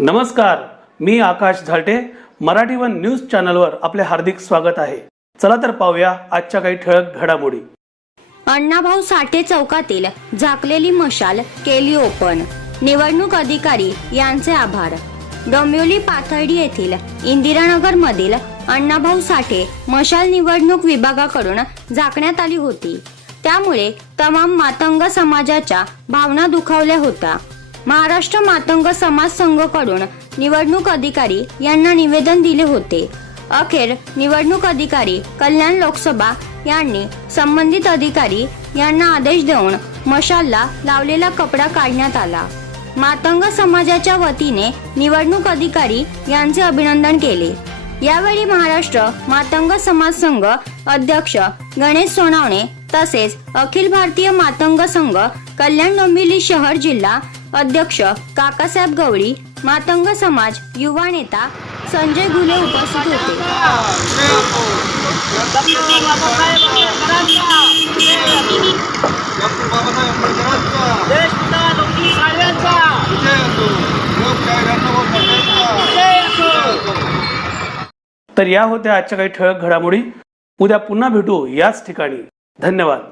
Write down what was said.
नमस्कार मी Akash Zalte. Marathi one news चॅनलवर आपले हार्दिक स्वागत आहे. चला तर पाहूया आजच्या काही ठळक घडामोडी. अण्णाभाऊ साठे चौकातील झाकलेली मशाल केली ओपन. निवडणूक अधिकारी यांचे आभार. डोंबिवली पाथर्डी येथील इंदिरानगर मधील अण्णाभाऊ साठे मशाल निवडणूक विभागाकडून झाकण्यात आली होती. त्यामुळे तमाम मातंग समाजाच्या भावना दुखावल्या होत्या. महाराष्ट्र मातंग समाज संघकडून निवडणूक अधिकारी यांना निवेदन दिले होते. अखेर निवडणूक अधिकारी कल्याण लोकसभा यांनी संबंधित अधिकारी यांना आदेश देऊन मशालला लावलेला कपडा काढण्यात आला. मातंग समाजाच्या वतीने निवडणूक अधिकारी यांचे अभिनंदन केले. यावेळी महाराष्ट्र मातंग समाज संघ अध्यक्ष गणेश सोनावणे तसेच अखिल भारतीय मातंग संघ कल्याण डोंबिवली शहर जिल्हा अध्यक्ष काकासाहेब गवळी मातंग समाज युवा नेता संजय घुले उपस्थित होते. तर या होत्या आजच्या काही ठळक घडामोडी. उद्या पुन्हा भेटू याच ठिकाणी. धन्यवाद.